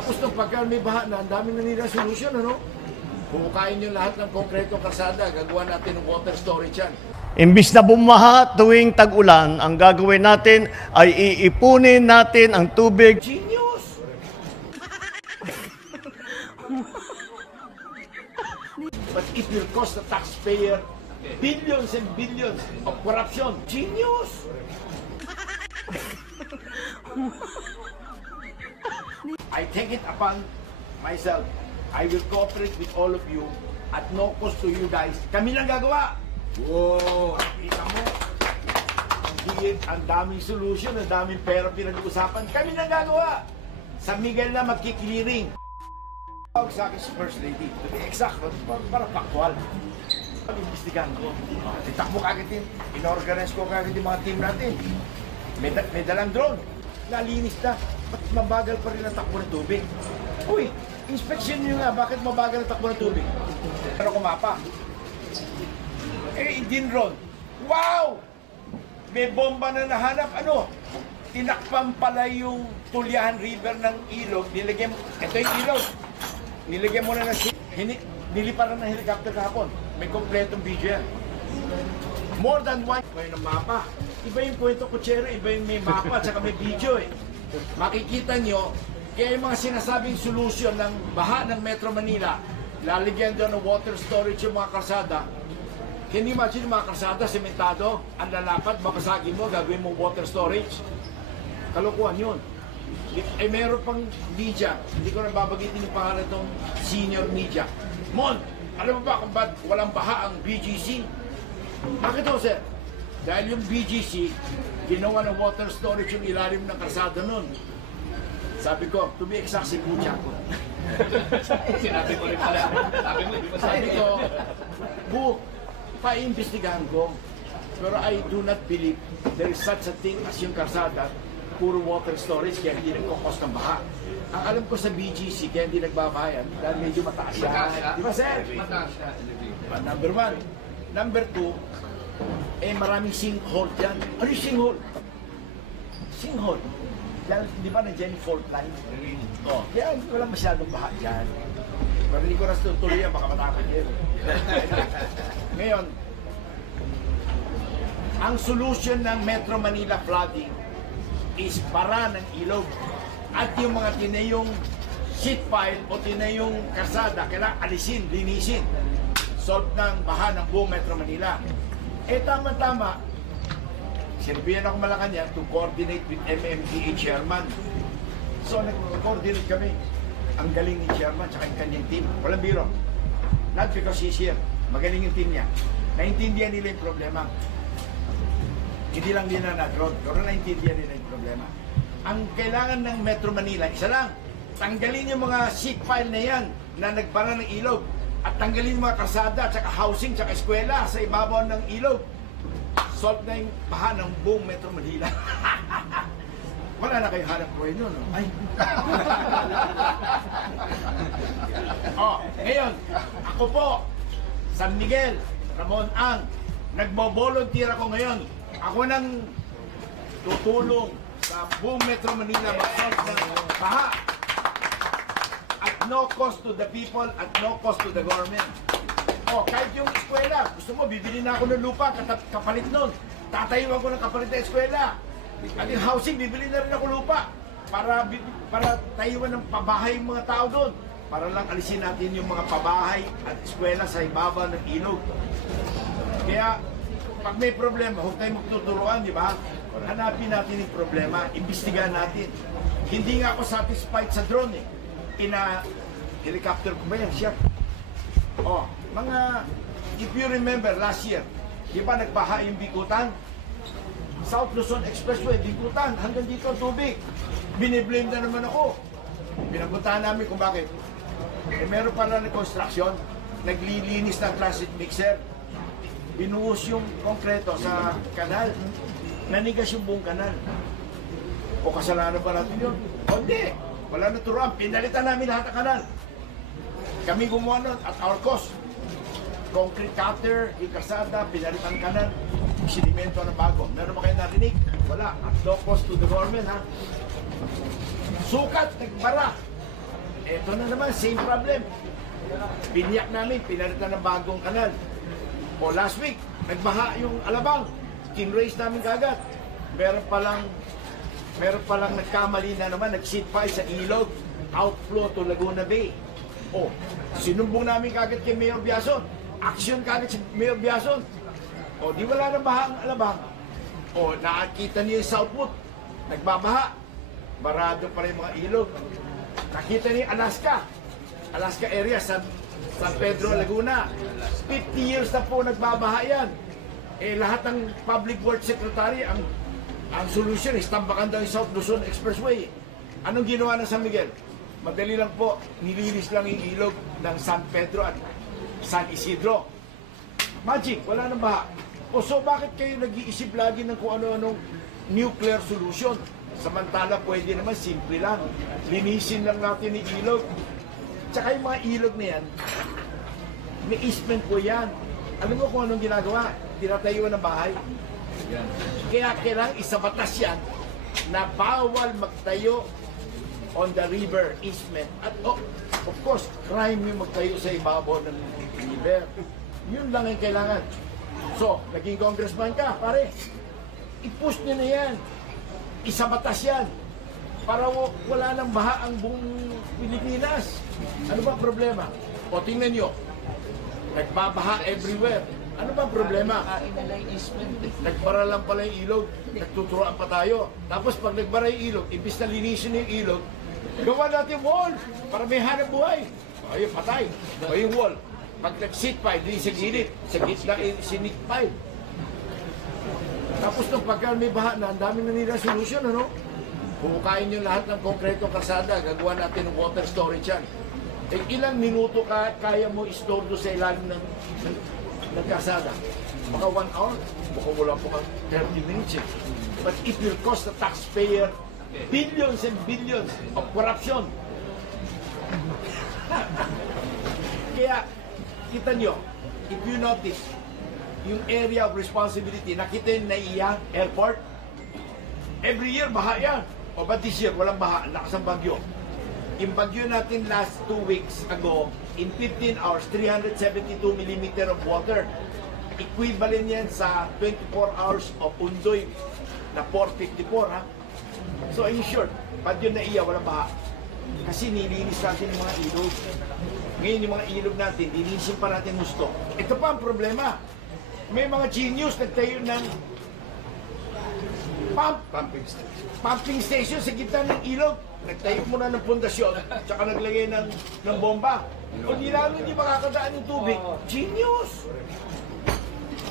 Tapos nung pagka may baha na, ang daming nanira solusyon, ano? Bubukain nyo lahat ng konkretong kalsada, gagawa natin ng water storage yan. Imbis na bumaha tuwing tag-ulan, ang gagawin natin ay iipunin natin ang tubig. Genius! But it will cost the taxpayer billions and billions of corruption. Genius! I take it upon myself. I will cooperate with all of you at no cost to you guys. Kami lang gagawa. Wow! Kita mo? Ang daming solution, ang daming pera pinag-uusapan. Kami lang gagawa. San Miguel na magkiklearing. Tawag sa akin si First Lady. To be exact, para factual. Pag-imbestigahan ko. Titakbo kagad din. In-organize ko kagad yung mga team natin. May dalang drone. Nalinis na. Ba't mabagal pa rin ang takbo ng tubig? Uy, inspection nyo nga. Bakit mabagal ang takbo ng tubig? Pero kumapa. Engine drone. Wow! May bomba na nahanap. Ano? Tinakpan pala yung Tulyahan River ng ilog. Nilagyan, ito yung ilog. Nilagyan mo na ng niliparan ng helicopter kahapon. May kompletong video yan. More than one. Iba yung mapa. Iba yung kwento kutsero, iba yung may mapa at saka may video eh. Makikita nyo, kaya yung mga sinasabing solusyon ng baha ng Metro Manila, lalagyan doon ng water storage yung mga kalsada. Can you imagine yung mga kalsada, sementado, ang lalapad, babasagin mo, gagawin mong water storage? Kalokohan yun. Eh meron pang media, hindi ko na babagitin yung pangalan itong senior media. Mon, alam mo ba kung ba't walang baha ang BGC? Bakit ho, sir? Dahil yung BGC, ginawa ng water storage yung ilalim ng kalsada nun. Sabi ko, to be exact, si Pucha ko. Sinabi ko rin pala. Sabi ko, paimbestigahan ko. Pero I do not believe there is such a thing as yung kalsada, puro water storage, kaya hindi nagkakos ng baha. Ang alam ko sa BGC, kaya hindi nagbabahayan, dahil medyo mataas yan. Di ba, sir? Mataas siya. Number one. Number two, maraming sinkhole dyan. Ano yung sinkhole? Sinkhole. Dahil, di ba, nandiyan yung fault line? Oh, kaya wala masyadong baha dyan. Pero hindi ko na tutuloy yan, baka matakot yun. Ngayon, ang solution ng Metro Manila flooding is para ng ilog. At yung mga tinayong sheet pile o tinayong kalsada, kailangan alisin, linisin. Solve ng baha ng buong Metro Manila. Tama-tama, sinabihan ako Malacanang to coordinate with MMDA chairman. So, nag-coordinate kami. Ang galing ni chairman at yung kanyang team. Walang biro. Not because he's here. Magaling yung team niya. Naintindihan nila yung problema. Hindi lang nila na-drone, pero naintindihan nila yung problema. Ang kailangan ng Metro Manila, isa lang, tanggalin yung mga sheet pile na yan na nagbara ng ilog at tanggalin yung mga kalsada, tsaka housing, tsaka eskwela sa ibabaw ng ilog. Solve na yung baha ng buong Metro Manila. Wala na kayo hanap buhay nun, no? Ay. Ngayon, ako po, San Miguel, Ramon Ang, nagbo-volunteer ako ngayon. Ako nang tutulong sa buong Metro Manila mag-solve ng baha. At no cost to the people, at no cost to the government. Kahit yung eskwela, gusto mo, bibili na ako ng lupa, kapalit nun. Tatayuan ko ng kapalit na eskwela. At yung housing, bibili na rin ako lupa para tayuan ng pabahay yung mga tao doon. Para lang alisin natin yung mga pabahay at eskwela sa ibaba ng ilog. Kaya, pag may problema, huwag tayong magtuturuan, di ba? Hanapin natin yung problema, imbestigahan natin. Hindi nga ako satisfied sa drone eh. Helicopter ko ba yan? Siya. If you remember last year, di ba nagbaha yung Bikutan? South Luzon Expressway, Bikutan, hanggang dito ang tubig. Biniblame na naman ako. Pinapuntahan namin kung bakit. Meron pala na construction, naglilinis ng transit mixer. Binuhos yung konkreto sa kanal. Nanigas yung buong kanal. O kasalanan ba natin yun? Hindi. Wala na turuan. Pinalitan namin lahat ng kanal. Kami gumawa nun at our cost. Concrete cutter, yung kasada, pinalitan kanal. Sinimento na bago. Meron ba kayo narinig? Wala. At no cost to the government, ha? Sukat, nagbara. Ito na naman, same problem. Biniyak namin, pinalitan ng bagong kanal. O last week, nagbaha yung Alabang. Kinraise namin kagad. Meron palang nagkamali na naman, nag-seat file sa ilog, outflow to Laguna Bay. O, sinumbong namin kagad kay Mayor Biason. Action kagad si Mayor Biason. O, di wala na baha ang Alabang. O, nakakita niyo yung Southwood. Nagbabaha. Barado pa rin mga ilog. Nakita niyo yung Alaska area, San Pedro, Laguna. 50 years na po nagbabaha yan. Eh, lahat ng Public Works Secretary, ang solution is tambakan daw yung South Luzon Expressway. Anong ginawa ng San Miguel? Madali lang po, nilinis lang yung ilog ng San Pedro at San Isidro. Magic, wala nang baha. O so bakit kayo nag-iisip lagi ng kung ano-anong nuclear solution? Samantala pwede naman simple lang. Linisin lang natin yung ilog. Tsaka yung mga ilog na yan, may easement po yan. Alam mo kung anong ginagawa? Tinatayuan ng bahay. Kaya kailangan isabatas yan na bawal magtayo on the river easement. At of course, crime yung magtayo sa ibabaw ng river. Yun lang ang kailangan. So, naging congressman ka, pare. I-push nyo na yan. Isabatas yan. Para wala nang baha ang buong Pilipinas. Ano ba problema? O tingnan nyo, nagbabaha everywhere. Ano ba problema? Nagbara lang pala yung ilog, nagtuturoan pa tayo. Tapos pag nagbara yung ilog, imbis na linisin yung ilog, gawa natin wall para may hanap buhay. O yun, patay. O yung wall. Pag nag-seat pile, di sa gitna sinik pile. Tapos nung pagka may baha na, ang dami na nila solusyon, ano? Hukain nyo lahat ng konkretong kalsada, gagawa natin ng water storage yan. Eh, ilang minuto kaya mo i-store doon sa ilalim ng kalsada? Baka 1 hour, baka wala po kang 30 minutes. But it will cost the taxpayer billions and billions of corruption. Kaya, kita nyo, if you notice, yung area of responsibility, nakita yung NAIA Airport, every year baha yan. O ba this year, walang baha, ang lakas ng bagyo. Yung bagyo natin last 2 weeks ago, in 15 hours, 372 millimeter of water. Equivalent yan sa 24 hours of Undoy na 454, ha? So in short, bagyo na iya, walang baha. Kasi nilinis natin yung mga ilog. Ngayon yung mga ilog natin, linisin pa natin gusto. Ito pa ang problema. May mga genius nagtayo ng pumping station sa gitna ng ilog. Nagtayo muna ng pundasyon, tsaka naglagay ng bomba. O di lalo hindi makakadaan yung tubig. Genius!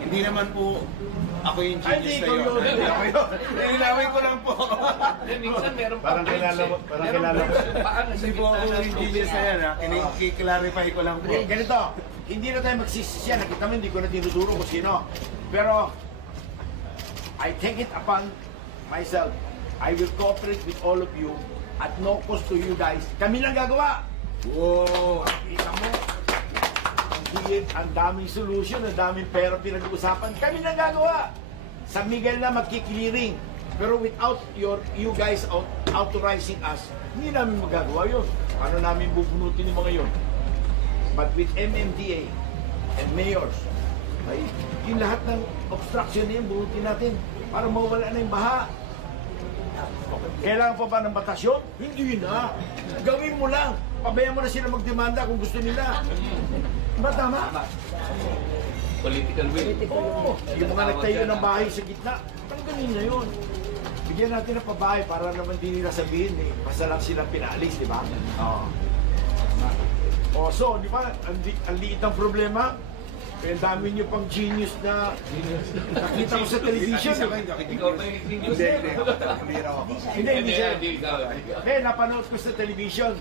Hindi naman po ako yung Ay, genius di na ko yun. yun. Nilinawin ko lang po. Minsan meron pa Parang kilala mo. Paano Hindi po ako yung genius na yan. Kiklarify ko lang po. Okay, ganito. Hindi na tayo magsisisya. Nakita mo, hindi ko na dinuduro kung sino. Pero, I take it upon myself. I will cooperate with all of you at no cost to you guys. Kami lang gagawa. Wow! Kita mo, ang daming solution, ang daming pera pinag-uusapan. Kami lang gagawa. San Miguel na magkiklearing. Pero without you guys authorizing us, hindi namin magagawa yun. Paano namin bubunutin yung mga yun? But with MMDA and mayors, ay, yung lahat ng obstruction na yun, bunutin natin para mawala na yung baha. Kailangan pa ba ng batas yun? Hindi na. Gawin mo lang. Pabayaan mo na sila magdemanda kung gusto nila. Ba tama? political will. Oo. Yung mga nagtayo ng bahay sa gitna, tanggalin na yun. Bigyan natin ng pabahay para naman din nila sabihin, eh, basta lang silang pinaalis, di ba? Oo. O so, di ba, ang liit ang problema, kaya dami nyo pang genius na nakita ko sa television. Ikaw pa yung genius. Hindi siya. Hindi, ikaw. Kaya napanood ko sa television,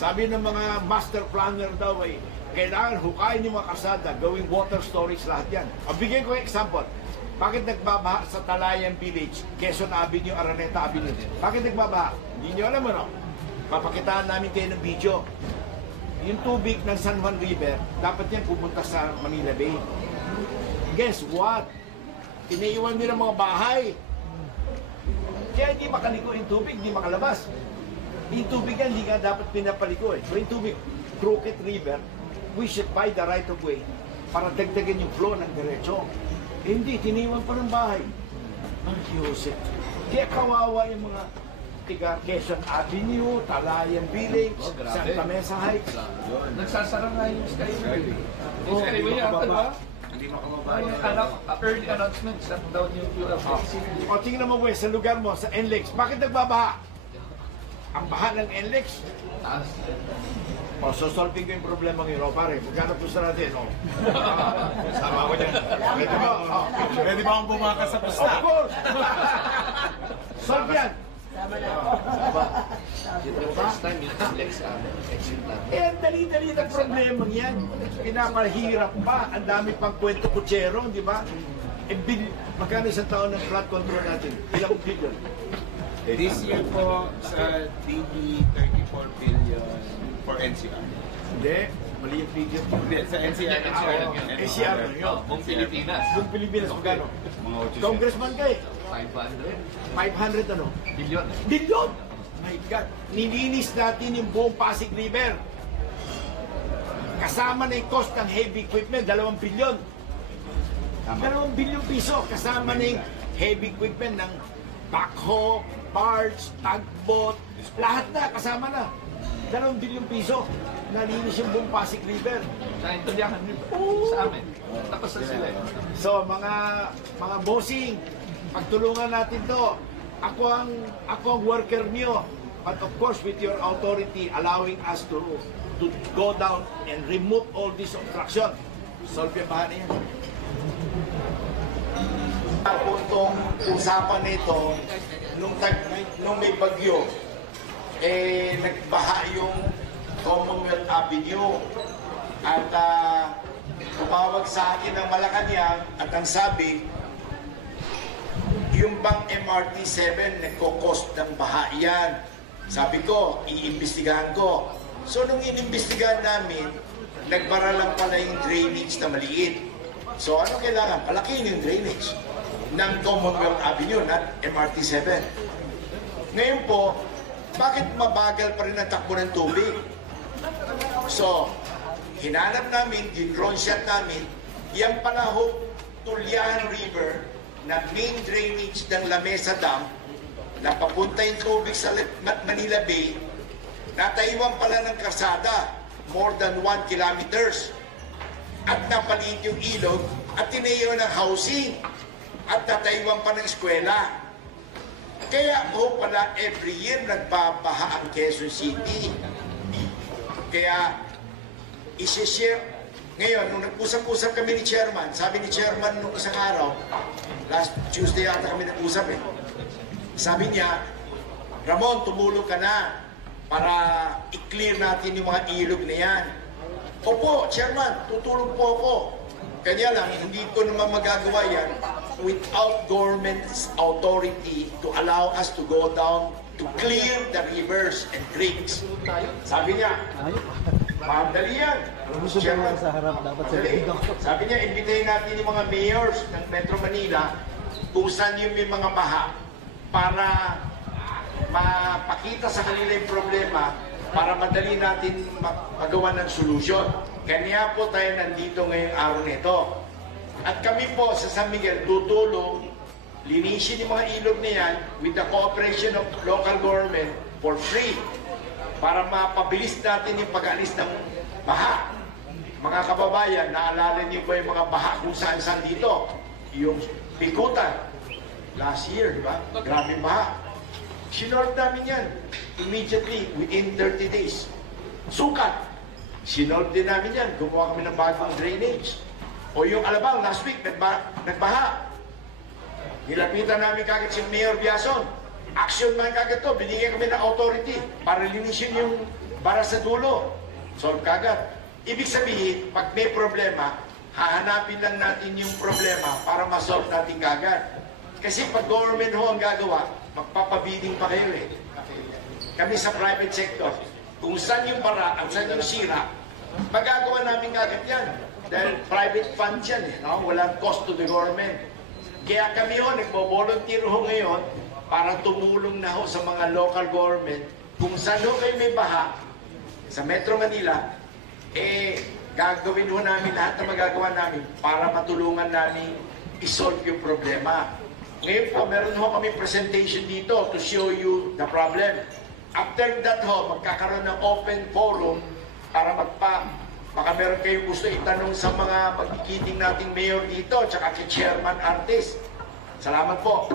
sabi ng mga master planner daw ay, kailangan hukayin yung mga kasada, gawing water storage lahat yan. Ang bigyan ko yung example, bakit nagbabaha sa Talayan Village, Quezon Avenue, Araneta Avenue? Bakit nagbabaha? Hindi nyo alam ano? Papakitaan namin kayo ng video. Yung tubig ng San Juan River, dapat yan pupunta sa Manila Bay. Guess what? Tinaiwan nila mga bahay. Kaya hindi makaliko yung tubig, hindi makalabas. Yung tubig yan, hindi nga dapat pinapaliko eh. So yung tubig, Crooked River, we should buy the right of way para dagdagan yung flow ng diretso. Eh, hindi, tiniwan pa ng bahay. Ang Jose. Kaya kawawa yung mga tiga Quezon Avenue, Talayan Village, Oh, grabe. Santa Mesa Heights. Nagsasara nga yung Skyway. Yung Skyway yata ba? Hindi makababa. Early announcement, shut down yung QLC. O tingnan mo, Wes, sa lugar mo, sa NLEX, bakit nagbabaha? Ang baha ng NLEX, Taas. o sosolving ko yung problema ng pare. Magkano gusto natin, o? Sama ko dyan. Pwede ba? Oh. Pwede ba akong bumakas sa Of pusta? course! Solve yan! The first time yung Lex exit natin. Eh, ang dali-dali ng problema yan. Pinapahirap pa. Ang dami pang kwento kutsero, di ba? Eh, magkano isang taon ng flood control natin? Ilang billion? This year po sa DB 34 billion for NCR. Hindi. Mali yung video. Hindi, sa NCR. NCR yun. Buong Pilipinas. Yung Pilipinas, magkano? Mga 800. Congressman ka eh. 500 500 ano? billion. Billion! My God! Nilinis natin yung buong Pasig River. Kasama na yung cost ng heavy equipment, 2 billion. 2 billion piso. Kasama na yung heavy equipment ng backhoe, barge, tugboat, lahat na, kasama na. 2 billion piso. Nalinis yung buong Pasig River. Sa Intulyahan sa amin. Tapos na sila eh. So, mga bossing, pagtulungan natin to. Ako ang worker niyo. But of course, with your authority, allowing us to go down and remove all this obstruction. Solve yung bahan niya. Ang puntong usapan nito, nung may bagyo, eh, nagbaha yung Commonwealth Avenue. At tumawag sa akin ng Malacanang at ang sabi, yung bang MRT-7 nagko-cost ng baha yan. Sabi ko, iimbestigahan ko. So nung inimbestigahan namin, nagbara lang pala yung drainage na maliit. So ano kailangan? Palakihin yung drainage ng Commonwealth Avenue, not MRT-7. Ngayon po, bakit mabagal pa rin ang takbo ng tubig? So, hinanap namin, di-drone shot namin, yung palahog Tulyan River na main drainage ng Lamesa Dam na papunta yung tubig sa Manila Bay, nataiwan pala ng karsada, more than 1 kilometers. At napaliit yung ilog at tinaiwan ng housing at nataiwan pa ng eskwela. Kaya pala every year nagbabaha ang Quezon City. Kaya isi-share. Ngayon, nung nag-usap-usap kami ni Chairman, sabi ni Chairman nung isang araw, last Tuesday ata kami nag-usap eh. Sabi niya, Ramon, tumulong ka na para i-clear natin yung mga ilog na yan. Opo, Chairman, tutulong po ako. Kanya lang, hindi ko naman magagawa yan without government's authority to allow us to go down to clear the rivers and creeks. Sabi niya, madali yan. Chairman, madali. Sabi niya, imbitahin natin yung mga mayors ng Metro Manila kung saan yung may mga baha para mapakita sa kanila yung problema para madali natin magawa ng solusyon. Kanya po tayo nandito ngayong araw nito. At kami po sa San Miguel tutulong, linisin yung mga ilog na yan with the cooperation of local government for free para mapabilis natin yung pag-alis ng baha. Mga kababayan, naalala niyo ba yung mga baha kung saan-saan dito? Yung Pikutan, last year, di ba? Grabe baha. Sinolve namin yan immediately within 30 days. Sukat, sinolve din namin yan. Gumawa kami ng bagong drainage. O yung Alabang, last week, nagbaha. Nilapitan namin kagad si Mayor Biason. Action man kagad to. Binigyan kami ng authority para linisin yung bara sa dulo. Solve kagad. Ibig sabihin, pag may problema, hahanapin lang natin yung problema para ma-solve natin kagad. Kasi pag government ho ang gagawa, magpapabidding pa kayo eh. Kami sa private sector, kung saan yung bara, at saan yung sira, magagawa namin kagad yan. Dahil private funds yan eh, no? Walang cost to the government. Kaya kami ho, nagbo-volunteer ho ngayon para tumulong na ho sa mga local government kung saan ho kayo may baha sa Metro Manila, gagawin ho namin lahat na magagawa namin para matulungan namin isolve yung problema. Ngayon po, meron ho kami presentation dito to show you the problem. After that ho, magkakaroon ng open forum para baka meron kayong gusto itanong sa mga magkikiting nating mayor dito, tsaka kay Chairman Artis. Salamat po.